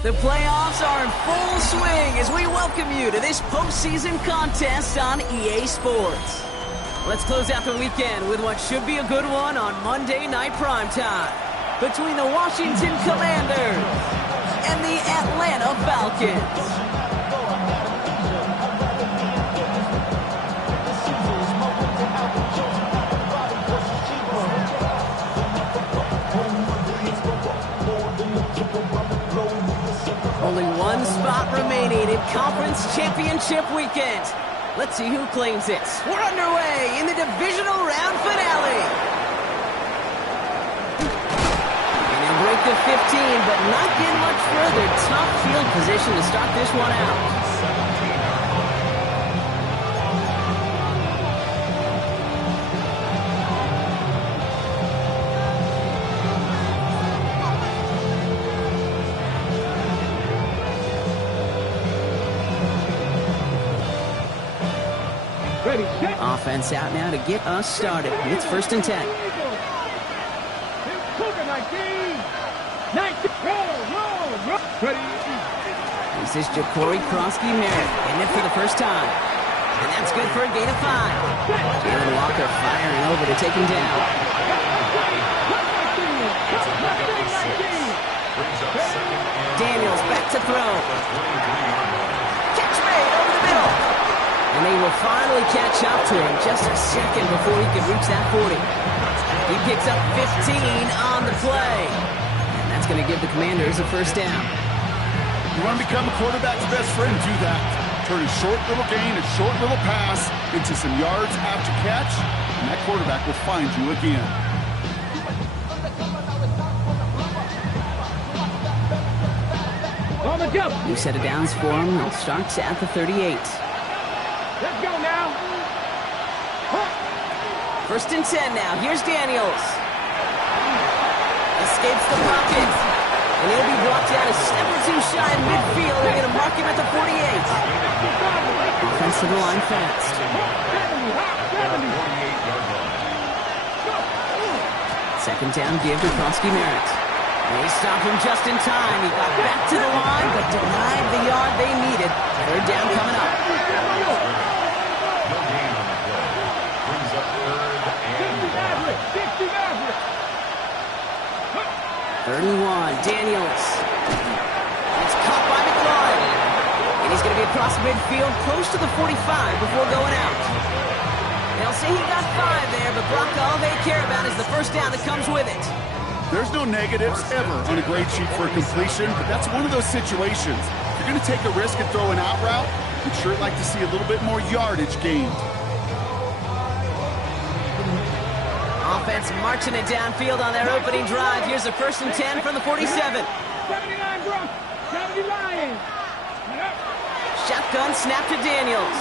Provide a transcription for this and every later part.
The playoffs are in full swing as we welcome you to this postseason contest on EA Sports. Let's close out the weekend with what should be a good one on Monday Night Primetime between the Washington Commanders and the Atlanta Falcons. Only one spot remaining in Conference Championship Weekend. Let's see who claims it. We're underway in the divisional round finale. And he'll break the 15, but not get much further. Tough field position to start this one out. Offense out now to get us started. It's 1st and 10. This is Ja'Cory Krosky-Merritt getting it for the first time. And that's good for a gain of 5. Jalen Walker firing over to take him down. Daniels back to throw. Catch made over the middle. And they will finally catch up to him just a second before he can reach that 40. He picks up 15 on the play. And that's going to give the Commanders a first down. You want to become a quarterback's best friend, do that. Turn a short little gain, a short little pass into some yards after catch, and that quarterback will find you again. New set of downs for him. It starts at the 38. Let's go now. 1st and 10 now. Here's Daniels. Escapes the pocket. And he'll be brought down a step or two shy in midfield. They're going to mark him at the 48. Offensive line fast. 2nd down give to Krosky-Merritt. They stopped him just in time. He got back to the line, but denied the yard they needed. 3rd down coming up. 31, Daniels. It's caught by McLaurin. And he's going to be across midfield close to the 45 before going out. They'll say he got 5 there, but Brock, all they care about is the first down that comes with it. There's no negatives ever on a grade sheet for a completion, but that's one of those situations. If you're going to take a risk and throw an out route, you'd sure like to see a little bit more yardage gained. Offense marching it downfield on their opening drive. Here's a 1st and 10 from the 47. 79 Brock, 70 Lions. Shotgun snap to Daniels.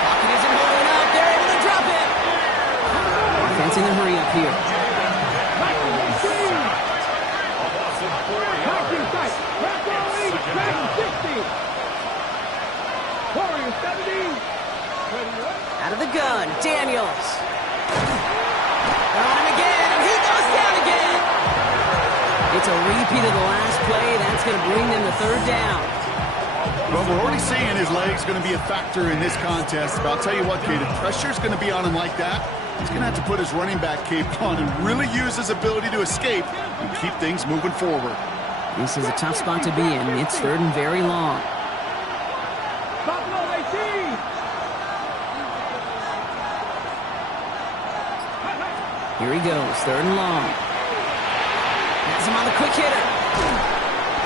Pocket isn't holding up. They're able to drop it. Offense in the hurry up here. Out of the gun, Daniels. On him again, and he goes down again. It's a repeat of the last play. That's going to bring them to 3rd down. Well, we're already seeing his leg's going to be a factor in this contest. But I'll tell you what, Kate, if pressure's going to be on him like that, he's going to have to put his running back cape on and really use his ability to escape and keep things moving forward. This is a tough spot to be in. It's 3rd and very long. Here he goes, 3rd and long. Has him on the quick hitter.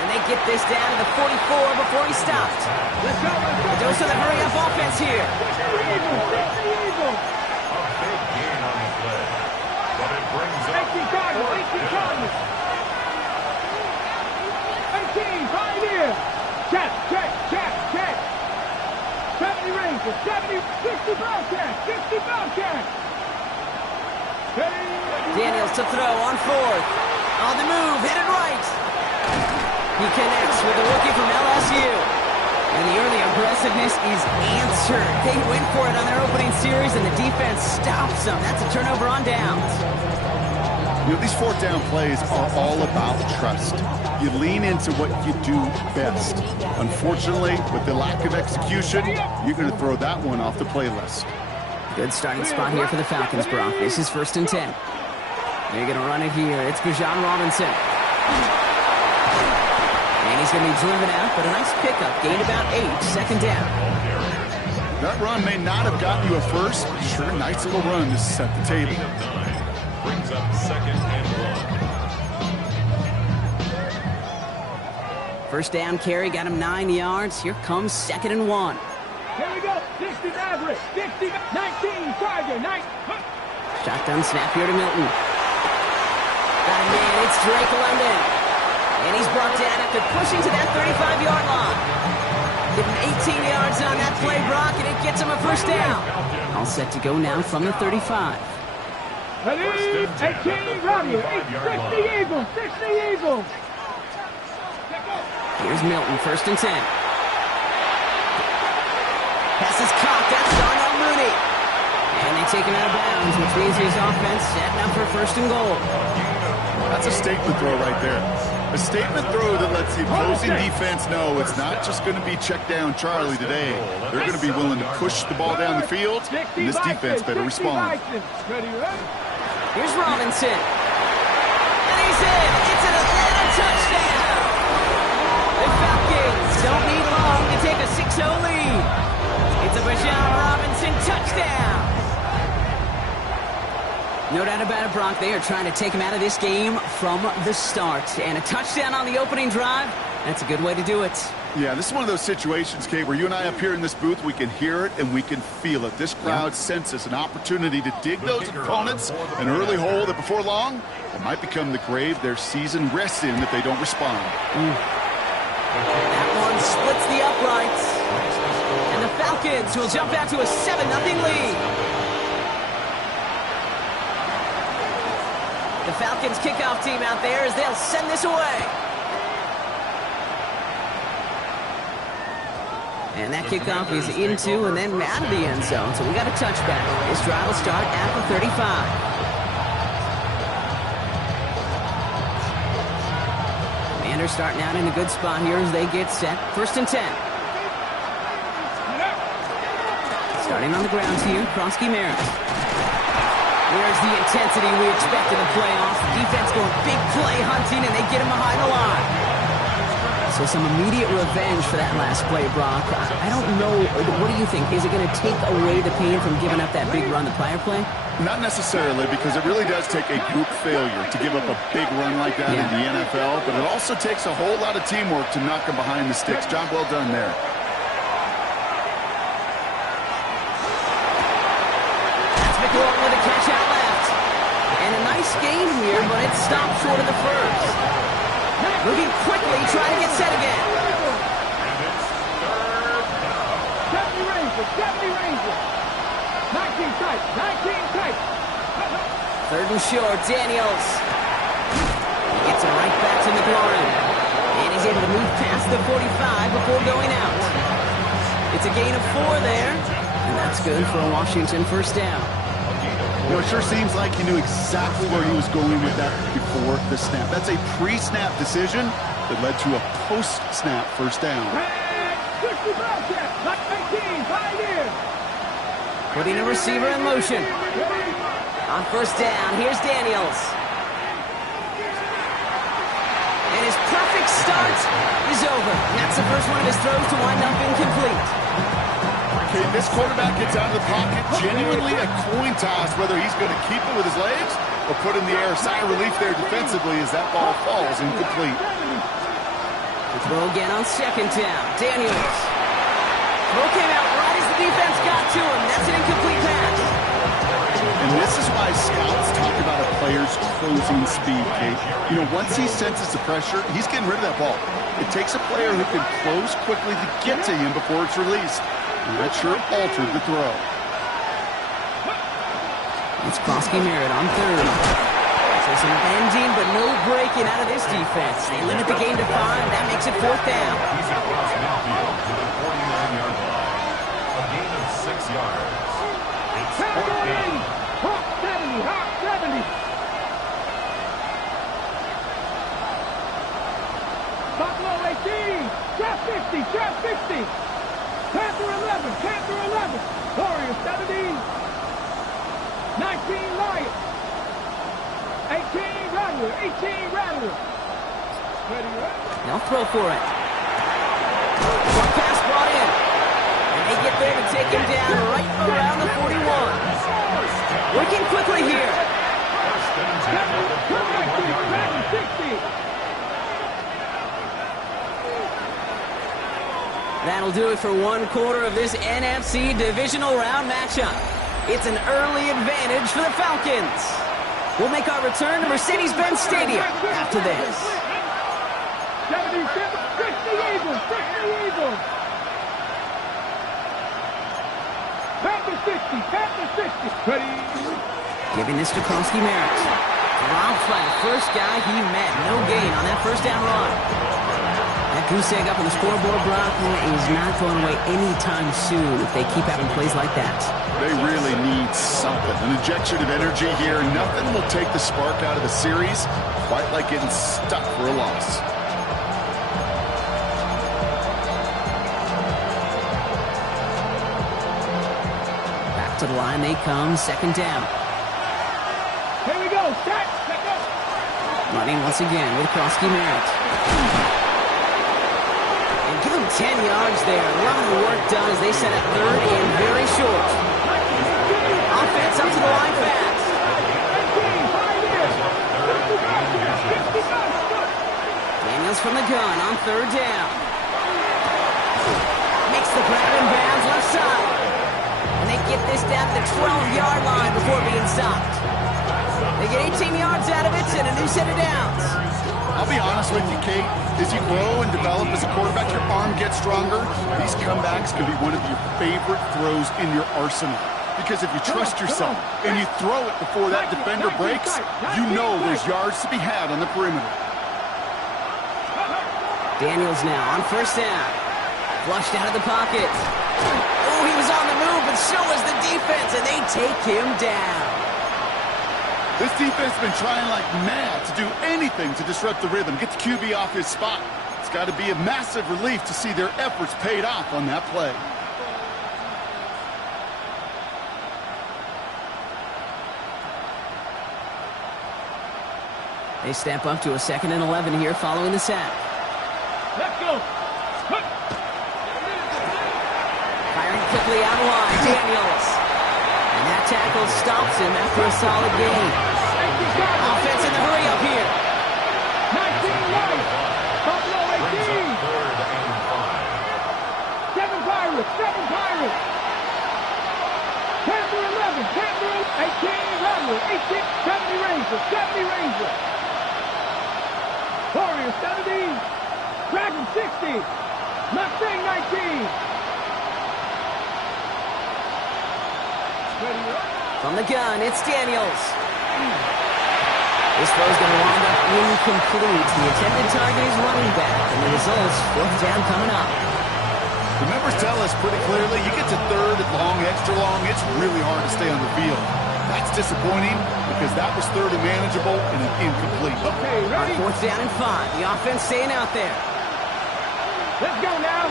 And they get this down to the 44 before he stopped. Let's go. A dose of the hurry-up offense here. A big gain on the play. But it brings up 18 Cardinals. 18, Pioneer. Check. 70 Rangers, 60 Bobcats, 60 Bobcats. Daniels to throw on 4th. On the move, headed right. He connects with the rookie from LSU. And the early aggressiveness is answered. They went for it on their opening series, and the defense stops them. That's a turnover on downs. You know, these fourth down plays are all about trust. You lean into what you do best. Unfortunately, with the lack of execution, you're going to throw that one off the playlist. Good starting spot here for the Falcons, Brock. This is 1st and 10. They're going to run it here. It's Bijan Robinson. And he's going to be driven out, but a nice pickup. Gained about 8. 2nd down. That run may not have gotten you a first, but sure, nice little run to set the table. Brings up 2nd and 1. First down carry, got him 9 yards. Here comes 2nd and 1. Here we go. 60 average. 60, 19, target, 9. Shotgun snap here to Milton. Got a man, it's Drake London. And he's brought down after pushing to that 35-yard line. Give him 18 yards on that play, Brock, and it gets him a first down. All set to go now from the 35. Ready? 18, Robbie. 60 Eagles. 60 Eagles. Here's Milton, 1st and 10. Pass is caught. That's Darnell Mooney. And they take him out of bounds, which means his offense setting up for 1st and goal. That's a statement throw right there. A statement throw that lets the opposing defense know it's not just going to be check down Charlie today. They're going to be willing to push the ball down the field, and this defense better respond. Here's Robinson. And he's in. It's an Atlanta touchdown. The Falcons don't need long to take a 6-0 lead. It's a Bijan Robinson touchdown. No doubt about it, Brock. They are trying to take him out of this game from the start. And a touchdown on the opening drive, that's a good way to do it. Yeah, this is one of those situations, Kate, where you and I up here in this booth, we can hear it and we can feel it. This crowd senses an opportunity to dig those opponents an early hole that before long, it might become the grave their season rests in if they don't respond. That one splits the uprights. And the Falcons will jump out to a 7-0 lead. The Falcons kickoff team out there as they'll send this away. And that kickoff is into and then out of the end zone. So we got a touchback. This drive will start at the 35. Commanders starting out in a good spot here as they get set. 1st and 10. Starting on the ground here, Kronsky Merritt. Where's the intensity we expect in the playoffs? The defense going big play hunting, and they get him behind the line. So some immediate revenge for that last play, Brock. I don't know. What do you think? Is it going to take away the pain from giving up that big run the prior play? Not necessarily, because it really does take a group failure to give up a big run like that in the NFL, but it also takes a whole lot of teamwork to knock them behind the sticks. Job well done there. McLaurin with a catch out left. And a nice gain here, but it stopped short of the first. Moving quickly, trying to get set again. 70 Rangers, 70 Rangers. 19 tight, 19 tight. 3rd and short, Daniels. Gets it right back to McLaurin. And he's able to move past the 45 before going out. It's a gain of 4 there. And that's good for a Washington 1st down. You know, it sure seems like he knew exactly where he was going with that before the snap. That's a pre-snap decision that led to a post-snap 1st down. Putting a receiver in motion. On 1st down, here's Daniels. And his perfect start is over. And that's the first one of his throws to wind up incomplete. Okay, this quarterback gets out of the pocket, genuinely a coin toss whether he's going to keep it with his legs or put in the air. Sigh of relief there defensively as that ball falls incomplete. The throw again on 2nd down. Daniels. Throw came out right as the defense got to him. That's an incomplete pass. And this is why scouts talk about a player's closing speed, Kate. You know, once he senses the pressure, he's getting rid of that ball. It takes a player who can close quickly to get to him before it's released. And that sure altered the throw. It's Kronsky Merritt on 3rd. So some bending, but no breaking out of this defense. They limit the game to 5. That makes it 4th down. He's across midfield to the 49-yard line. A gain of 6 yards. It's 4th down. Hawk 70, Hawk 70. Buffalo 18. Trap 60. Trap 60. Panther 11. Panther 11. Warriors 17. 19 Lions. 18 Rattler. 18 Rattler. Ready, ready. They'll throw for it. Short pass brought in. And they get there to take him down right around the 41. Working quickly here. That'll do it for one quarter of this NFC divisional round matchup. It's an early advantage for the Falcons. We'll make our return to Mercedes-Benz Stadium after this. 77, 60 Eagles, 60 Eagles. Panther 60, Panther 60. Ready. Giving this to Kroski-Merritt. Dropped by the first guy he met. No gain on that first down run. That goose egg up on the scoreboard, Brock, is not going away anytime soon if they keep having plays like that. They really need something. An injection of energy here. Nothing will take the spark out of the series quite like getting stuck for a loss. Back to the line they come, second down. Here we go. Set. Let go. Running once again with Kroski-Merritt. And give them 10 yards there. A lot of the work done as they set up third and very short. Offense up to the line fast. Daniels from the gun on third down. Makes the grab in bounds left side. And they get this down to the 12-yard line before being stopped. They get 18 yards out of it and a new set of downs. I'll be honest with you, Kate. As you grow and develop as a quarterback, your arm gets stronger. These comebacks can be one of your favorite throws in your arsenal. Because if you trust yourself and you throw it before that defender breaks, you know there's yards to be had on the perimeter. Daniels now on first down. Flushed out of the pocket. Oh, he was on the move, but so was the defense, and they take him down. This defense has been trying like mad to do anything to disrupt the rhythm, get the QB off his spot. It's got to be a massive relief to see their efforts paid off on that play. They step up to a 2nd and 11 here following the sack. Let's go. Firing quickly out of line, Daniels. And that tackle stops him after a solid gain. Offense in the hurry up here. 19 Lions. Buffalo 18. 7 Pirates. 7 Pirates. Panther 11. Panther 18 Rattler. 18. 70 Rangers. 70 Rangers. Warriors 70. Dragon 60. Mustang 19. From the gun, it's Daniels. This throw's going to wind up incomplete. The intended target is running back, and the results, 4th down coming up. The numbers tell us pretty clearly, you get to third and long, extra long, it's really hard to stay on the field. That's disappointing because that was third and manageable and an incomplete. Okay, ready? On 4th down and 5. The offense staying out there. Let's go now.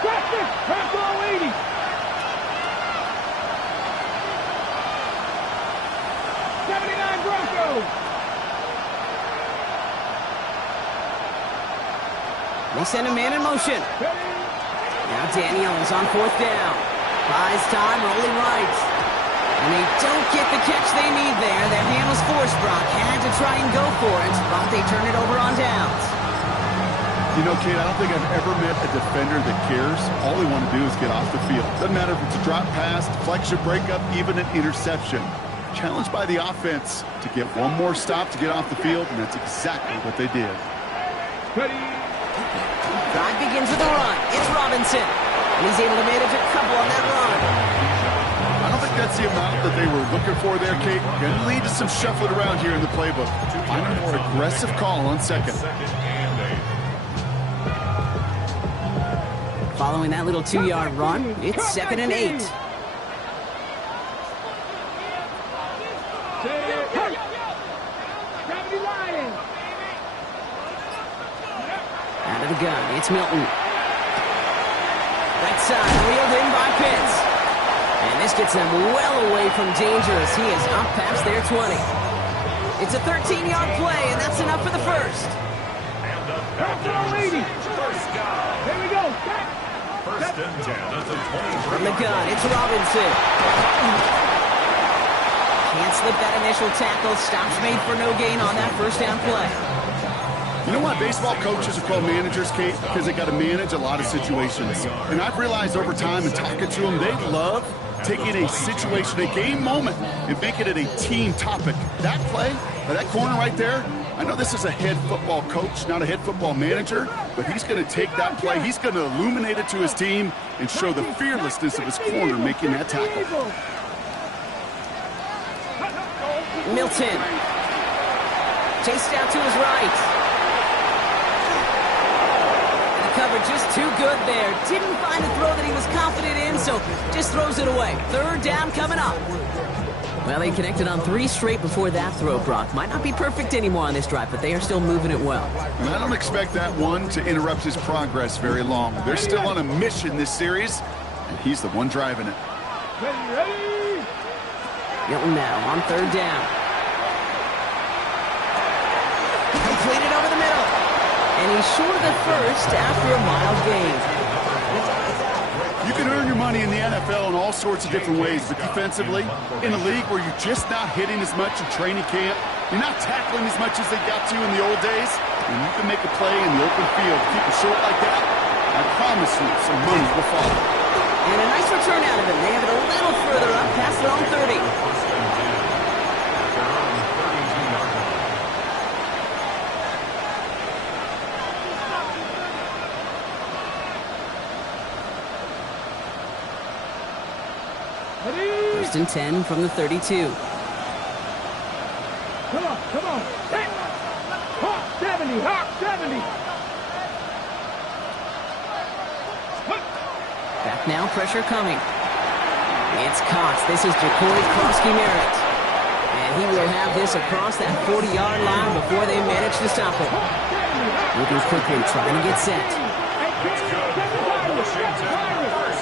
Practice. Buffalo 80. Broncos. They send a man in motion. Now Daniels on 4th down. Buys time, rolling right. And they don't get the catch they need there. Their hand was forced, Brock. Had to try and go for it, but they turn it over on downs. You know, Kate, I don't think I've ever met a defender that cares. All they want to do is get off the field. Doesn't matter if it's a drop pass, deflection, breakup, even an interception. Challenged by the offense to get one more stop to get off the field, and that's exactly what they did. Ready. Drive begins with a run. It's Robinson. And he's able to manage a couple on that run. I don't think that's the amount that they were looking for there, Kate. Going to lead to some shuffling around here in the playbook. Find a more aggressive call on second. Following that little 2-yard run, it's 2nd and 8. Out of the gun, it's Milton. Right side, reeled in by Pitts. And this gets them well away from danger as he is up past their 20. It's a 13-yard play, and that's enough for the first. First down. Here we go. First and 10 at the 23. From the gun, it's Robinson. Can't slip that initial tackle. Stops made for no gain on that first down play. You know why baseball coaches are called managers, Kate? Because they got to manage a lot of situations. And I've realized over time and talking to them, they love taking a situation, a game moment, and making it a team topic. That play, that corner right there, I know this is a head football coach, not a head football manager, but he's going to take that play, he's going to illuminate it to his team and show the fearlessness of his corner making that tackle. Milton. Chased out to his right. Cover just too good there. Didn't find a throw that he was confident in, so just throws it away. Third down coming up. Well, they connected on 3 straight before that throw, Brock. Might not be perfect anymore on this drive, but they are still moving it well. And I don't expect that one to interrupt his progress very long. They're still on a mission this series, and he's the one driving it. Ready. Milton now on third down. Completed over the middle. And he's short of the first after a mild gain. You can earn your money in the NFL in all sorts of different ways, but defensively, in a league where you're just not hitting as much in training camp, you're not tackling as much as they got to in the old days, and you can make a play in the open field. Keep it short like that, I promise you some money will follow. And a nice return out of it. They have it a little further up past their own 30. First and 10 from the 32. Come on. Hawk 70. Back now, pressure coming. It's Cox. This is Jacory Krosky-Merritt. And he will have this across that 40-yard line before they manage to stop it. Moving quickly, trying to get set. First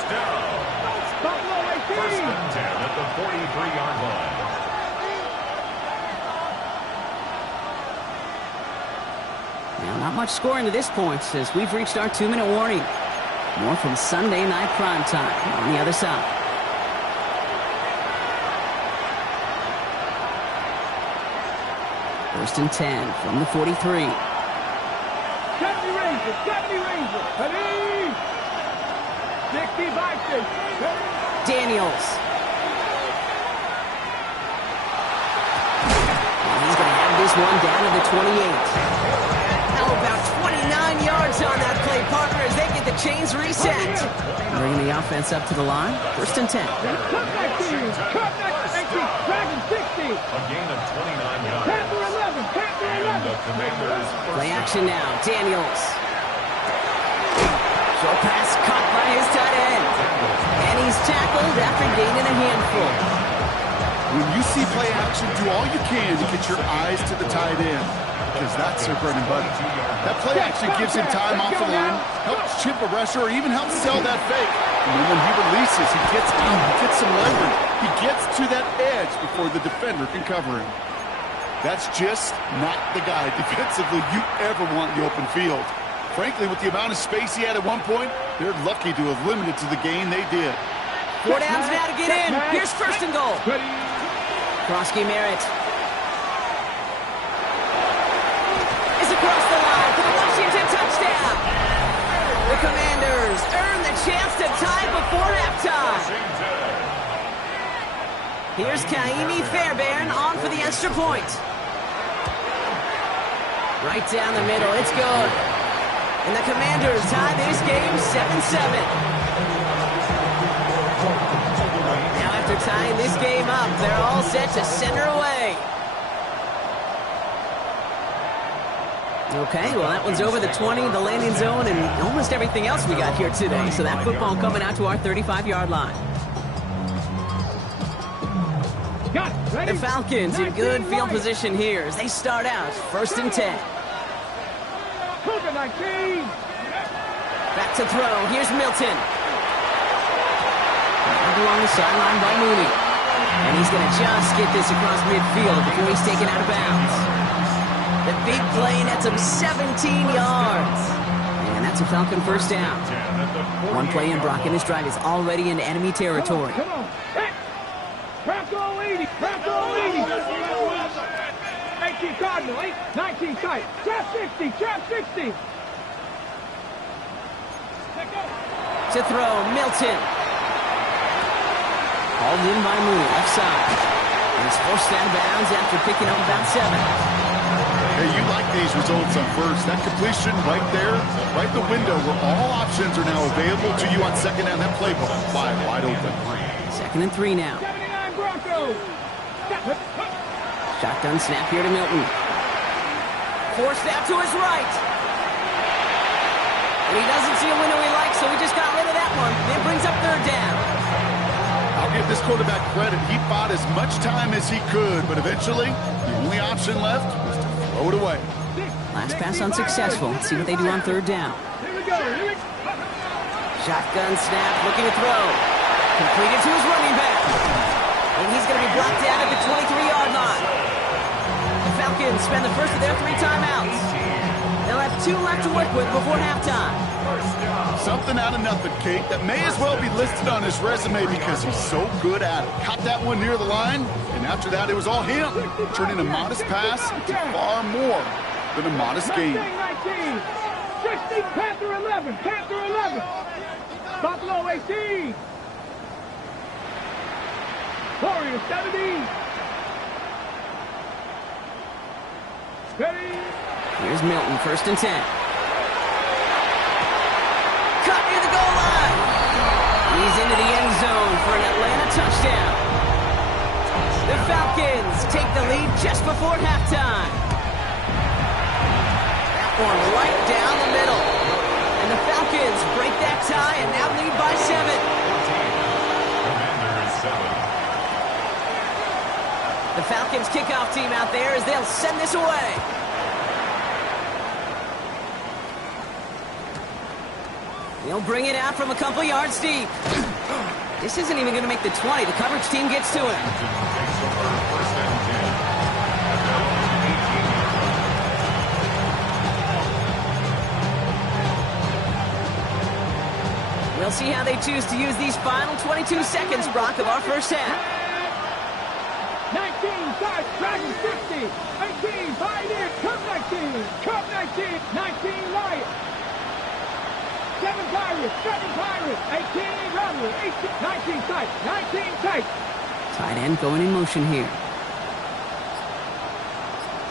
down. First and 10 at the 43-yard line. Now, not much scoring to this point as we've reached our 2-minute warning. More from Sunday Night Primetime on the other side. First and 10 from the 43. 70 Rangers. Ready. 60 Vikings. Daniels. And he's going to have this one down to the 28. How about 29 yards on that play, partner, as they get the chains reset. Bringing the offense up to the line. First and 10. Dragon 60. A gain of 29 yards. Panther 11. And the Commanders. Play action now. Daniels. Short pass caught by his tight end. And he's tackled after gaining a handful. When you see play action, do all you can to get your eyes to the tight end, because that's their bread and butter. That play action gives him time off the line, helps chip a rusher, or even helps sell that fake. And then when he releases, he gets out, he gets some leverage. He gets to that edge before the defender can cover him. That's just not the guy defensively you ever want in the open field. Frankly, with the amount of space he had at one point, they're lucky to have limited to the gain they did. 4 downs now to get in. Here's first and goal. Krosky-Merritt is across the line for the Washington touchdown. The Commanders earn the chance to tie before halftime. Here's Kaimi Fairbairn on for the extra point. Right down the middle. It's good. And the Commanders tie this game 7-7. Now after tying this game up, they're all set to center away. Okay, well that one's over the 20, the landing zone, and almost everything else we got here today. So that football coming out to our 35-yard line. The Falcons in good field position here as they start out first and 10. Cougar 19. Back to throw. Here's Milton. Along the sideline by Mooney. And he's going to just get this across midfield before he's taken out of bounds. The big play nets him 17 yards. And that's a Falcon first down. One play in, Brock, and his drive is already into enemy territory. Come on. Crack all 80. Crack all 80. 18 Cardinal. 19 tight. Trap 60. Trap 60. To throw, Milton. Hauled in by Mooney, left side. And he's forced out of bounds after picking up about 7. Hey, you like these results on first. That completion right there, right in the window where all options are now available to you on second down. That playbook wide open. 2nd and 3 now. 79 Broncos. Shotgun snap here to Milton. Forced out to his right. And he doesn't see a window he likes, so he just got rid of that one. It brings up 3rd down. I'll give this quarterback credit. He bought as much time as he could, but eventually, the only option left was to throw it away. Last pass unsuccessful. Let's see what they do on 3rd down. Here we go. Shotgun snap, looking to throw. Completed to his running back. And he's going to be blocked out at the 23-yard line. The Falcons spend the first of their 3 timeouts. They'll have 2 left to work with before halftime. Something out of nothing, Kate, that may as well be listed on his resume because he's so good at it. Caught that one near the line, and after that, it was all him. Turning a modest pass into far more than a modest gain. 19, 16, Panther 11, Panther 11. Buffalo 18. Warriors 17. Ready? Here's Milton, 1st and 10. Cut near the goal line. He's into the end zone for an Atlanta touchdown. The Falcons take the lead just before halftime. That one right down the middle. And the Falcons break that tie and now lead by 7. The Falcons kickoff team out there as they'll send this away. They'll bring it out from a couple yards deep. This isn't even going to make the 20. The coverage team gets to it. We'll see how they choose to use these final 22 seconds, Brock, of our first half. 19, side, Dragon 60. 18, Pioneer, Cub 19. Cub 19, 19, Lion. 7 Pirates, 18 Rebel, 19 tight, 19 tight. Tight end going in motion here.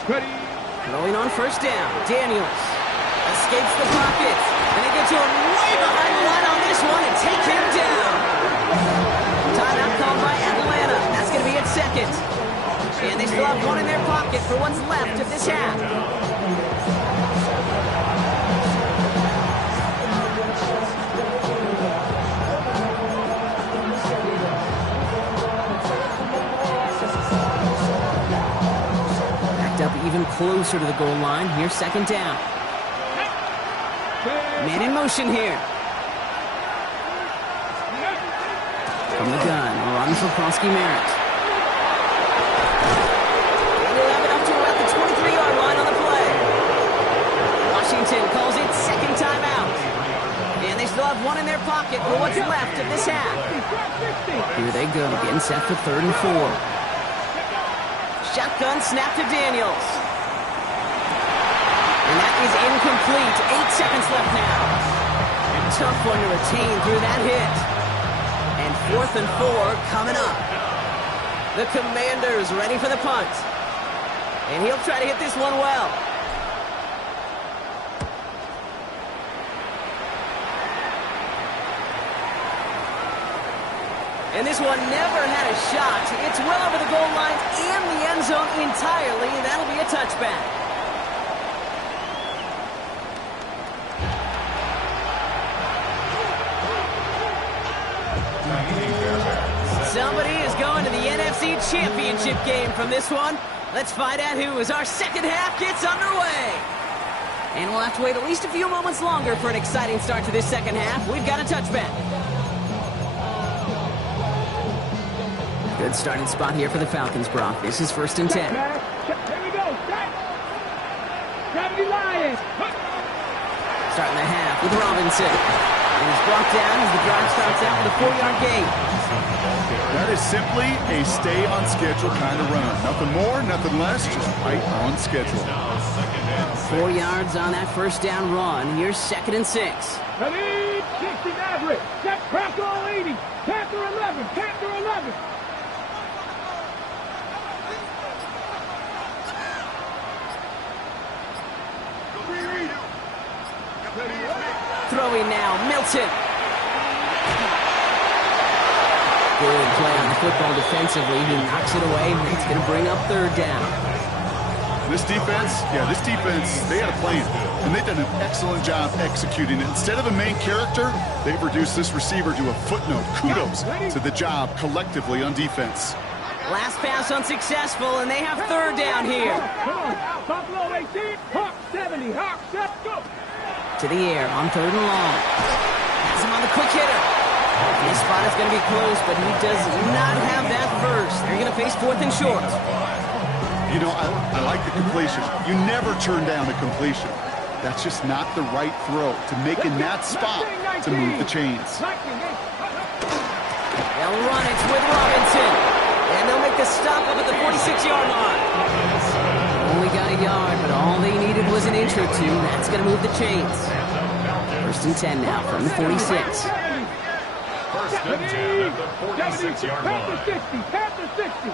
Ready. Throwing on 1st down. Daniels escapes the pocket. And they get to him way behind the line on this one and take him down. Timeout called by Atlanta. That's going to be its 2nd. And they still have 1 in their pocket for what's left of this half. Backed up even closer to the goal line. Here's 2nd down. Man in motion here. From the gun, run for Kronsky-Merritt. We'll have it up to about the 23-yard line on the play. Washington calls it 2nd timeout. And they still have 1 in their pocket for what's left of this half. Here they go, getting set for 3rd and 4. Shotgun snap to Daniels. And that is incomplete. 8 seconds left now. Tough one to retain through that hit. And 4th and 4 coming up. The Commanders ready for the punt. And he'll try to hit this one well. And this one never had a shot. It's well over the goal line and the end zone entirely. And that'll be a touchback. Somebody is going to the NFC Championship game from this one. Let's find out who as our second half gets underway. And we'll have to wait at least a few moments longer for an exciting start to this second half. We've got a touchback. Good starting spot here for the Falcons, Brock. This is 1st and 10. Here we go. Gravity Lions. Starting the half with Robinson. And he's brought down as the drive starts out with a 4-yard gain. That is simply a stay-on-schedule kind of run. Nothing more, nothing less, just right on schedule. 4 yards on that first down run. Here's 2nd and 6. Ready, 60 Maverick. Set crack all 80. Panther 11. Panther 11. Throwing now, Milton. Good play on the football defensively. He knocks it away, and it's going to bring up 3rd down. This defense, they had a plan, and they've done an excellent job executing it. Instead of a main character, they've reduced this receiver to a footnote. Kudos to the job collectively on defense. Last pass unsuccessful, and they have 3rd down here. Come on, Buffalo 18, Hawk 70, Hawk 7, go. To the air on 3rd and long. Has him on the quick hitter. This spot is going to be close, but he does not have that first. They're going to face 4th and short. You know, I like the completion. You never turn down a completion. That's just not the right throw to make in that spot to move the chains. They'll run it with Robinson. And they'll make the stop up at the 46-yard line. Only got a yard, but all they needed was an inch or two. That's going to move the chains. 1st and 10 now from the 46. 1st and 10 at the 46-yard line. Panther 60, Panther 60.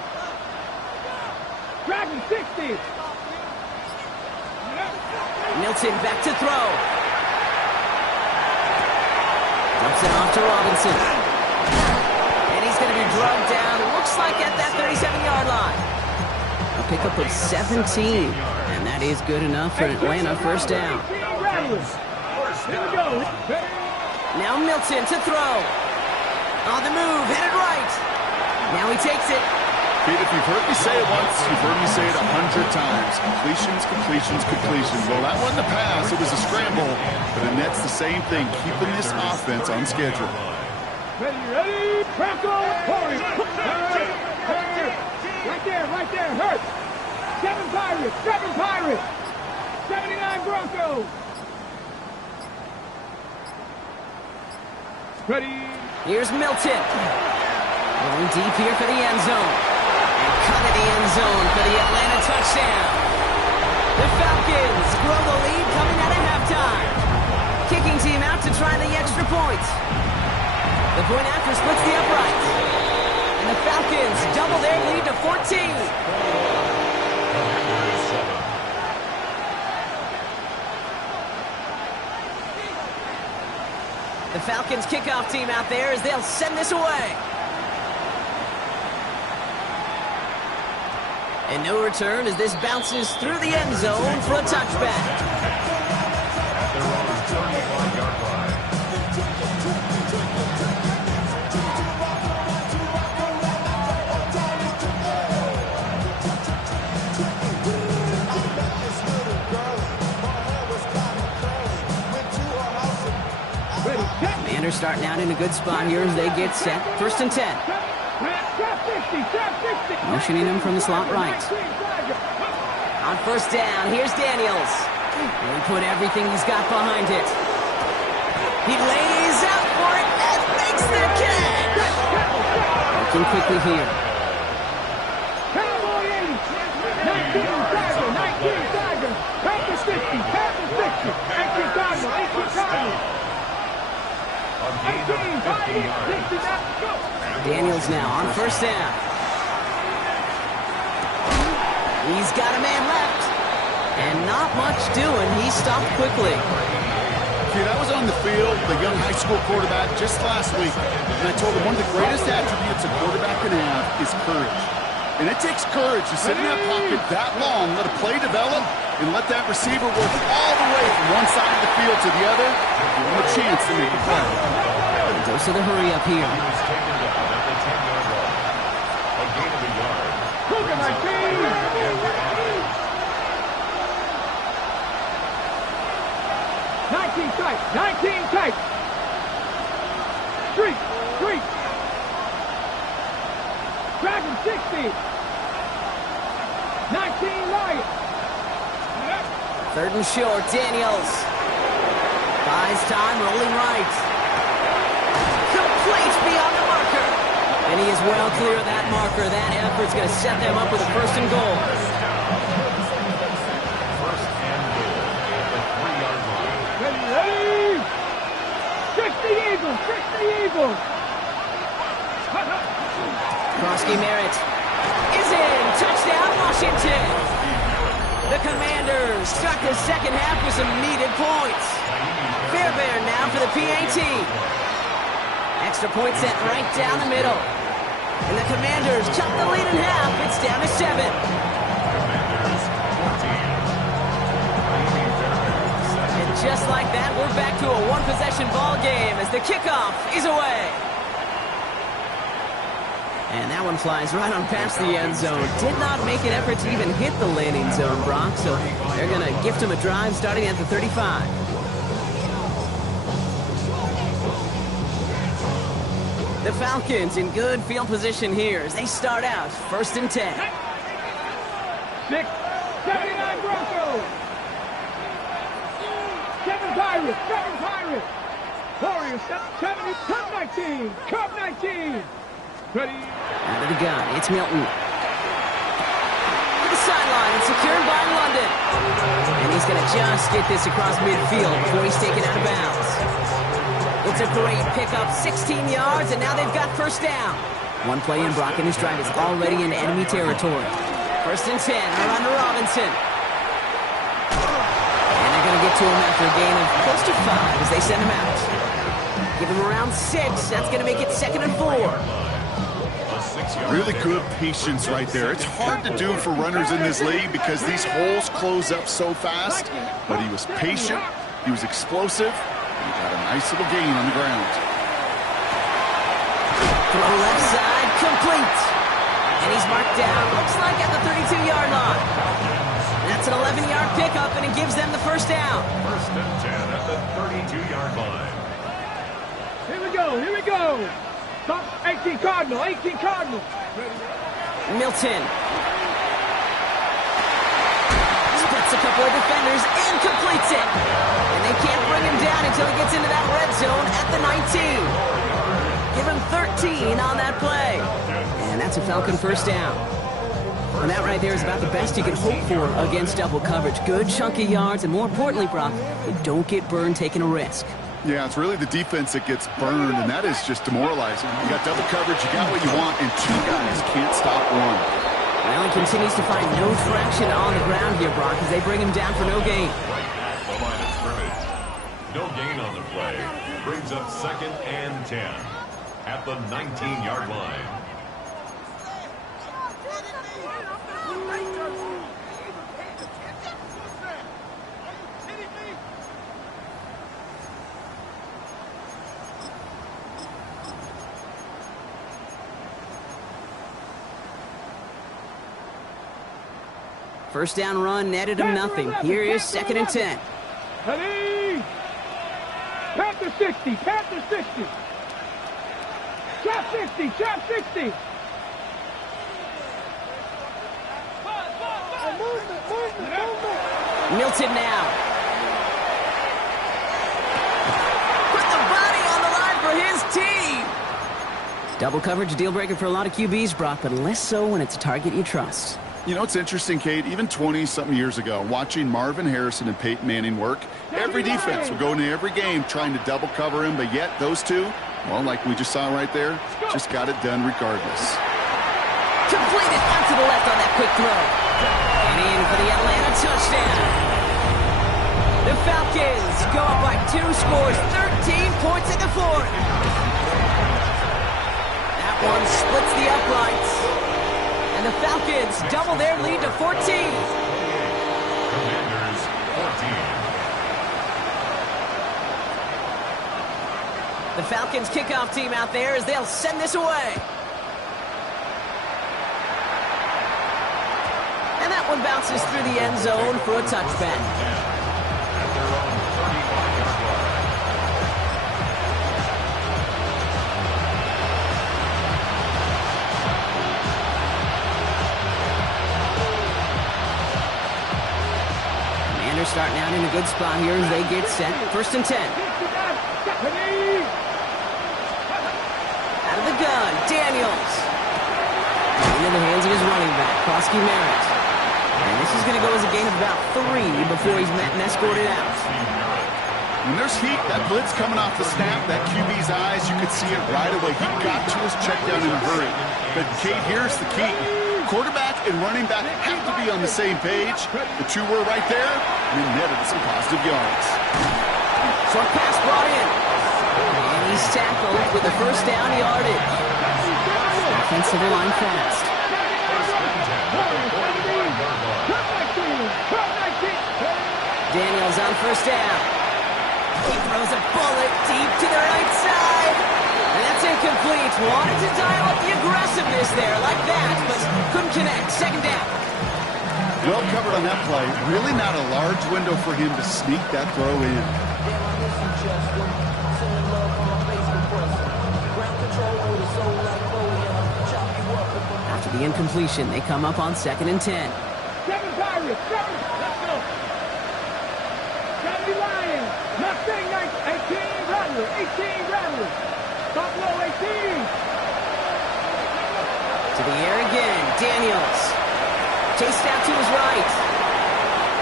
Dragon 60. Milton back to throw. Dumps it off to Robinson. And he's going to be drugged down. It looks like at that 37-yard line. A pickup of 17. And that is good enough for Atlanta. 1st down. Here we go. Now Milton to throw. On the move, headed right. Now he takes it. Pete, if you've heard me say it once, you've heard me say it 100 times. Completions, completions, completions. Well, that wasn't a pass. It was a scramble. But the net's the same thing, keeping this offense on schedule. Ready, Franco, Corey. Right there, Hurt. 7 Pirates. 79 Broncos. Ready. Here's Milton. Going deep here for the end zone. And cut in the end zone for the Atlanta touchdown. The Falcons grow the lead coming out of halftime. Kicking team out to try the extra point. The point after splits the upright. And the Falcons double their lead to 14. The Falcons kickoff team out there as they'll send this away. And no return as this bounces through the end zone for a touchback. At their own 35-yard line. Commanders starting out in a good spot here as they get set. 1st and 10. Motioning him from the slot right. On 1st down, here's Daniels. And he put everything he's got behind it. He lays out for it and makes the catch. Working quickly here. Cowboy 80. 19 Tiger. Panther 60. Panther 60. 18 Tiger. 18 Tiger. Daniels now on 1st down. He's got a man left. And not much doing. He stopped quickly. Kid, I was on the field, the young high school quarterback, just last week. And I told him one of the greatest attributes a quarterback can have is courage. And it takes courage to sit in that pocket that long, let a play develop, and let that receiver work all the way from one side of the field to the other, give him a chance to make a play. Goes to the hurry up here. He was taken down at the 10-yard line. A gain of a yard. 19 tight. 19 tight. Streak. Dragon 60. 19 Lion. Third and short, Daniels. Buys time, rolling right. Complete beyond the marker. And he is well clear of that marker. That effort's going to set them up with a first and goal. First and goal at the 3-yard line. Ready. 60 Eagles. 60 Eagles. Krosky Merritt is in. Touchdown, Washington. The Commanders start the second half with some needed points. Fairbairn now for the PAT. Extra point sent right down the middle. And the Commanders cut the lead in half. It's down to 7. Commanders 14. And just like that, we're back to a one-possession ball game as the kickoff is away. And that one flies right on past the end zone. Did not make an effort to even hit the landing zone, Brock. So they're going to gift him a drive starting at the 35. The Falcons in good field position here as they start out first and 10. 6, 79 Broncos. 7 Pirates. Warriors 70. Cub 19. Ready. Out of the gun, it's Milton. To the sideline, it's secured by London. And he's going to just get this across midfield before he's taken out of bounds. It's a great pickup, 16 yards, and now they've got first down. One play in, Brock, and his drive is already in enemy territory. First and 10, around to Robinson. And they're going to get to him after a gain of close to 5 as they send him out. Give him around 6. That's going to make it 2nd and 4. Really good patience right there. It's hard to do for runners in this league because these holes close up so fast. But he was patient, he was explosive, and he got a nice little gain on the ground. Throw left side, complete. And he's marked down, looks like at the 32-yard line. That's an 11-yard pickup, and it gives them the first down. First and 10 at the 32-yard line. Here we go. Stop. 18 Cardinal. Milton. Splits a couple of defenders and completes it. And they can't bring him down until he gets into that red zone at the 19. Give him 13 on that play. And that's a Falcon first down. And that right there is about the best you can hope for against double coverage. Good chunky yards, and more importantly, Brock, you don't get burned taking a risk. Yeah, it's really the defense that gets burned, and that is just demoralizing. You got double coverage, you got what you want, and 2 guys can't stop one. Well, he continues to find no traction on the ground here, Brock, as they bring him down for no gain. Right at the line of scrimmage. No gain on the play. Brings up 2nd and 10 at the 19-yard line. First down run netted him nothing. Here is 2nd and 10. Ready. Panther 60. Trap 60. Milton now. Put the body on the line for his team. Double coverage, deal breaker for a lot of QBs, Brock, but less so when it's a target you trust. You know, it's interesting, Kate, even 20-something years ago, watching Marvin Harrison and Peyton Manning work, every defense would go into every game trying to double cover him, but yet those two, well, like we just saw right there, just got it done regardless. Completed out to the left on that quick throw. And in for the Atlanta touchdown. The Falcons go up by 2 scores, 13 points in the 4th. That one splits the uprights. And the Falcons double their lead to 14. Commanders 14. The Falcons kickoff team out there as they'll send this away. And that one bounces through the end zone for a touchback. At their own 35-yard line. defenders starting out in a good spot here as they get set. 1st and 10. Out of the gun, Daniels. Into the hands of his running back, Krosky Merritt. And this is going to go as a gain of about 3 before he's met and escorted out. When there's heat, that blitz coming off the snap, that QB's eyes, you could see it right away. He got to his check down in a hurry. But Kate, here's the key. Quarterback and running back have to be on the same page. The two were right there, and he netted some positive yards. Short pass brought in. And he's tackled with the 1st down yardage. Offensive line fast. Daniels on 1st down. He throws a bullet deep to the right side. And that's incomplete. Wanted to dial up the aggressiveness there like that, but couldn't connect. 2nd down. Well covered on that play. Really not a large window for him to sneak that throw in. After the incompletion, they come up on 2nd and 10. 7 Pirates, 7. Let's go. 70 Lions. Mustang 18 Rattlers. 18 Rattlers. Buffalo 18. To the air again, Daniels. Chased out to his right.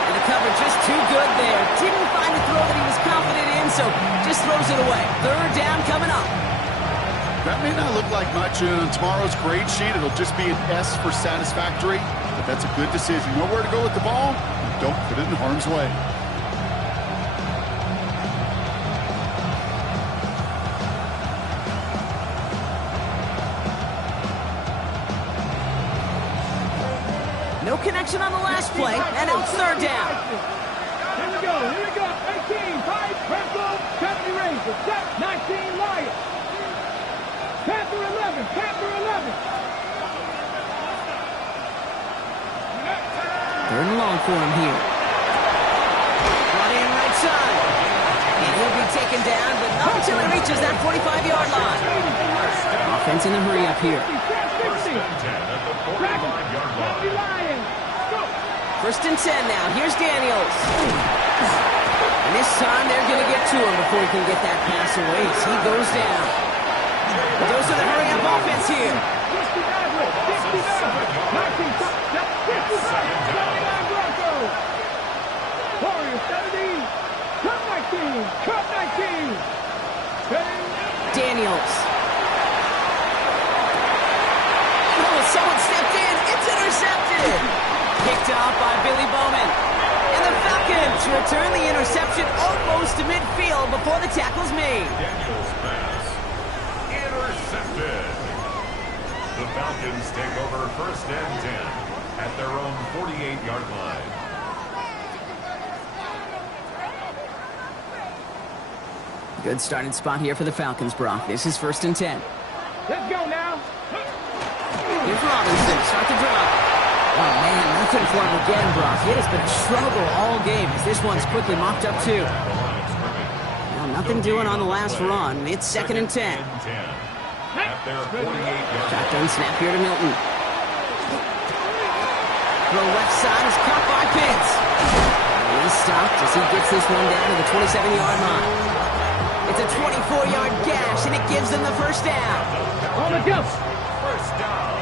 And the cover just too good there. Didn't find the throw that he was confident in, so just throws it away. 3rd down coming up. That may not look like much on tomorrow's grade sheet. It'll just be an S for satisfactory. But that's a good decision. Know where to go with the ball. Don't put it in harm's way. No connection on the last play, and now it's 3rd down. Here we go. 18 Pirates, Purple, 70 Rangers, 19 Lions. Panther 11, Panther 11. 3rd and long for him here. Brought in right side. And he'll be taken down, but not until he reaches that 45-yard line. Offense in a hurry up here. 1st and 10 now. Here's Daniels. And this time they're going to get to him before he can get that pass away as he goes down. Goes to the hurry-up offense here. 19. Daniels. Oh, someone stepped in. It's intercepted. Picked off by Billy Bowman. And the Falcons return the interception almost to midfield before the tackle's made. Daniels pass. Intercepted. The Falcons take over 1st and 10 at their own 48-yard line. Good starting spot here for the Falcons, Brock. This is 1st and 10. Let's go now. Here's Robinson. Start the drive. Oh, man, nothing for him again, Brock. It has been a struggle all game as this one's quickly mocked up, too. Well, nothing doing on the last run. It's 2nd and 10. At their 48-yard Shotgun snap here to Milton. Throw left side is caught by Pitts. He's stopped as he gets this one down to the 27-yard line. It's a 24-yard gash, and it gives them the 1st down. On the jump. 1st down.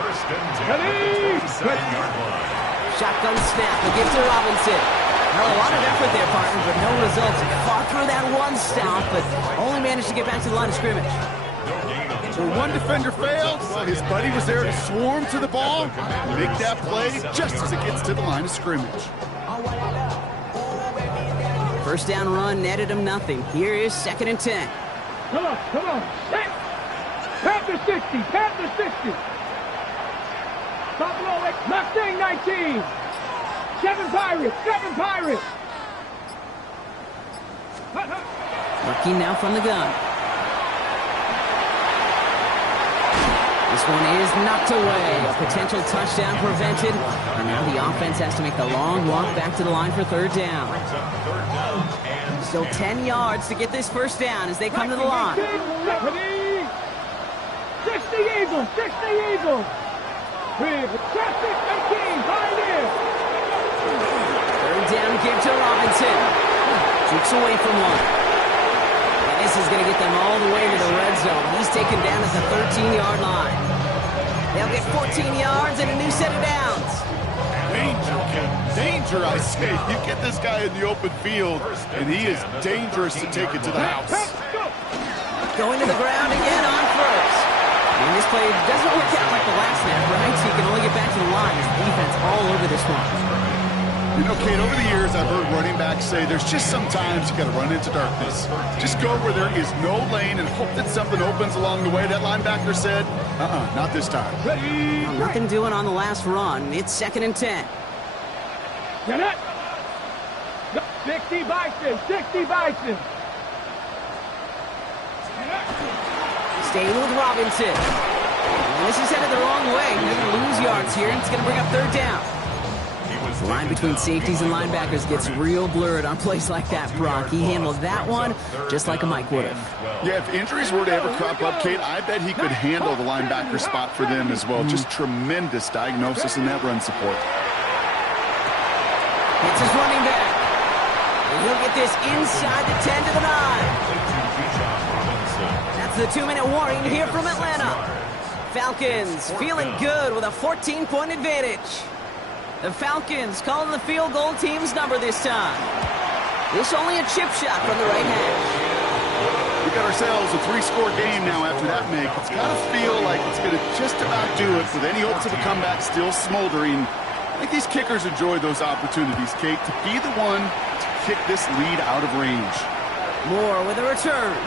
1st and 10 at the 27-yard line. Shotgun snap. They give to Robinson. Well, a lot of effort there, partner, but no results. Fought through that one stop, but only managed to get back to the line of scrimmage. So one defender failed. Well, his buddy was there to swarm to the ball, make that play just as it gets to the line of scrimmage. 1st down run netted him nothing. Here is 2nd and 10. Come on. Panther 60, Panther 60. Buffalo, Mustang 19. 7 Pirates. Looking now from the gun. This one is knocked away. A potential touchdown prevented. And now the offense has to make the long walk back to the line for 3rd down. Still 10 yards to get this 1st down as they come to the line. 60 Eagles. With traffic 18, Pioneers. give to Robinson. Jukes away from one. And this is going to get them all the way to the red zone. He's taken down at the 13-yard line. They'll get 14 yards and a new set of downs. Danger, kid. Danger, I say. You get this guy in the open field, and he is dangerous to take it to the house. Going to the ground again on first. And this play doesn't work out like the last snap, right? So you can only get back to the line. His defense all over this one. You know, Kate, over the years, I've heard running backs say there's just sometimes you got to run into darkness. Just go where there is no lane and hope that something opens along the way. That linebacker said, not this time. Well, nothing doing on the last run. It's 2nd and 10. Get it. 60 Bison, 60 Bison. Staying with Robinson. And this is headed the wrong way. They're going to lose yards here, and it's going to bring up 3rd down. The line between safeties and linebackers gets real blurred on plays like that, Brock. He handled that one just like a Mike would have. Yeah, if injuries were to ever crop up, Kate, I bet he could handle the linebacker spot for them as well. Just tremendous diagnosis in that run support. It's his running back. And he'll get this inside the 10 to the 9. That's the 2-minute warning here from Atlanta. Falcons feeling good with a 14-point advantage. The Falcons calling the field goal team's number this time. This only a chip shot from the right hash. We got ourselves a 3-score game now after that make. It's got to feel like it's going to just about do it with any hopes of a comeback still smoldering. I think these kickers enjoy those opportunities, Kate, to be the one to kick this lead out of range. Moore with a return.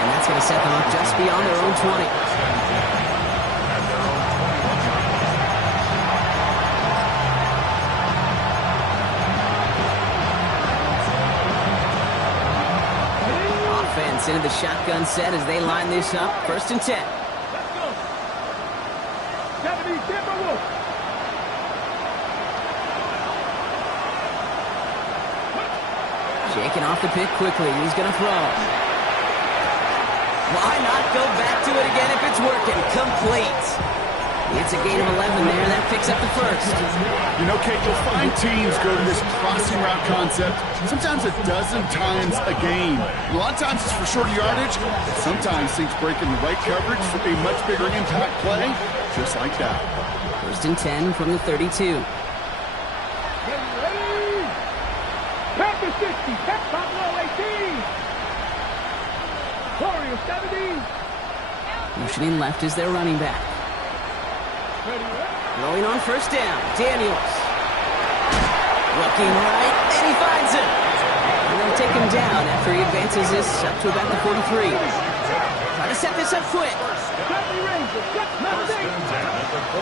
And that's going to set them up just beyond their own 20. Into the shotgun set as they line this up. 1st and 10. Let's go. 70 Timberwolves. Shaking off the pick quickly. He's going to throw. Why not go back to it again if it's working? Complete. It's a gain of 11 there. That picks up the 1st. You know, Kate, you'll find teams go to this crossing route concept sometimes a dozen times a game. A lot of times it's for shorter yardage. Sometimes things break in the right coverage for a much bigger impact play, just like that. 1st and 10 from the 32. Ready? Panther 60, Pep Pablo 18. Warrior 70. Motioning left is their running back. Rolling on 1st down. Daniels. Looking right, and he finds him. And they'll take him down after he advances this up to about the 43. Try to set this up quick.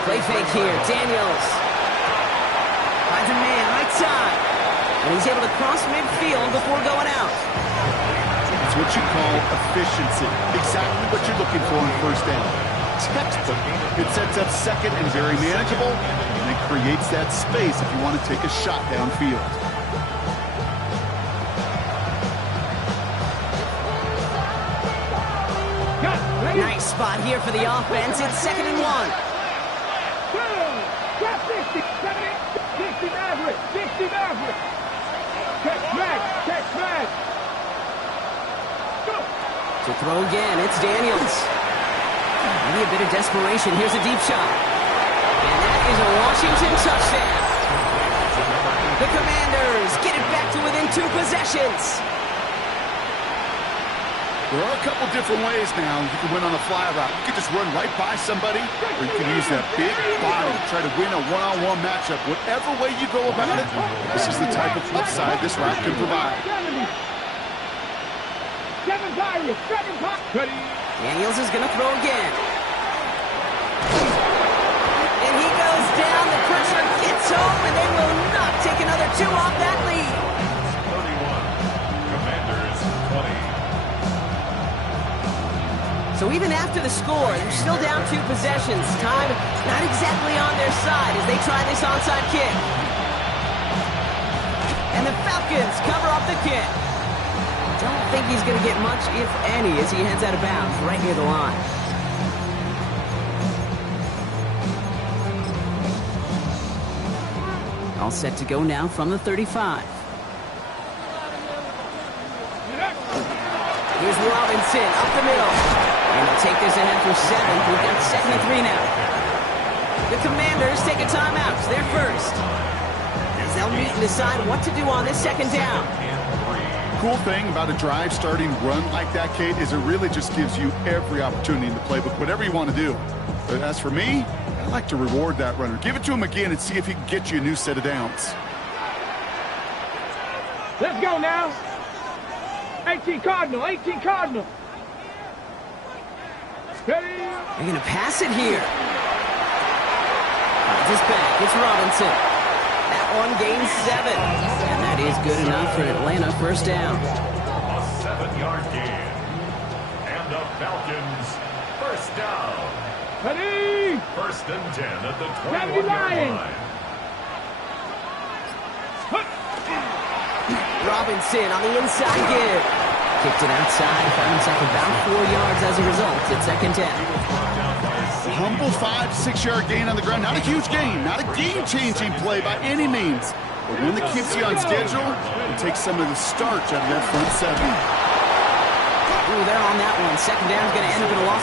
Play fake here. Daniels. Finds a man right side. And he's able to cross midfield before going out. It's what you call efficiency. Exactly what you're looking for on 1st down. Textbook. It sets up 2nd and very manageable, and it creates that space if you want to take a shot downfield. Nice spot here for the offense. It's 2nd and 1. Drop 60, 70, 60 Maverick, 60 Maverick. Catch Mac. Go. To throw again, it's Daniels. Maybe a bit of desperation. Here's a deep shot. And that is a Washington touchdown. The Commanders get it back to within 2 possessions. There are a couple different ways now. You can win on a fly route. You can just run right by somebody, or you can use that big body to try to win a one-on-one matchup. Whatever way you go about it, this is the type of upside this route can provide. Daniels is going to throw again. And he goes down. The pressure gets home, and they will not take another 2 off that lead. 31. Commanders 20. So even after the score, they're still down 2 possessions. Time not exactly on their side as they try this onside kick. And the Falcons cover up the kick. Don't think he's going to get much, if any, as he heads out of bounds right near the line. All set to go now from the 35. Here's Robinson up the middle. And they'll take this ahead for 7. We've got 2nd and 3 now. The Commanders take a timeout. They're first. They'll meet and decide what to do on this 2nd down. Cool thing about a drive starting run like that, Kate, is it really just gives you every opportunity in the playbook, whatever you want to do. But as for me, I like to reward that runner. Give it to him again and see if he can get you a new set of downs. Let's go now. 18 Cardinal, 18 Cardinal. Ready? They're going to pass it here. This back, it's Robinson. That one gains 7. And that is good enough for Atlanta. First down. A 7-yard gain. And the Falcons first down. Ready? 1st and 10 at the 70 21-yard Lions. line. Robinson on the inside give. Kicked it outside. Found himself about 4 yards as a result. It's 2nd 10. Humble 5-6-yard gain on the ground. Not a huge gain. Not a game-changing play by any means. But one that keeps you on schedule and takes some of the starch out of that front 7. Ooh, they're on that one. 2nd down is going to end up in a loss.